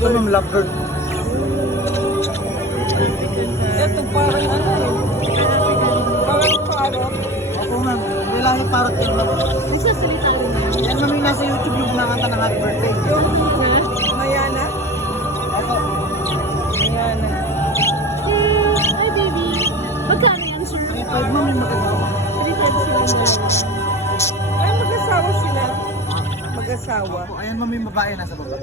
Ito ma'am, lovebird. Ito parang ano eh. Parang parang. Ako ma'am, nilahi parrot yan ma'am. Nagsasalita rin na. Yan ma'am yung nasa YouTube yung kumakanta ng happy birthday. Yung Mayana. Ito. Mayana. Hi, baby. Magkano yan, sir? 3.5 ma'am yung maganda. 3.5 sila. Ay, mag-asawa sila. Mag-asawa. Ayan ma'am yung babae nasa baba.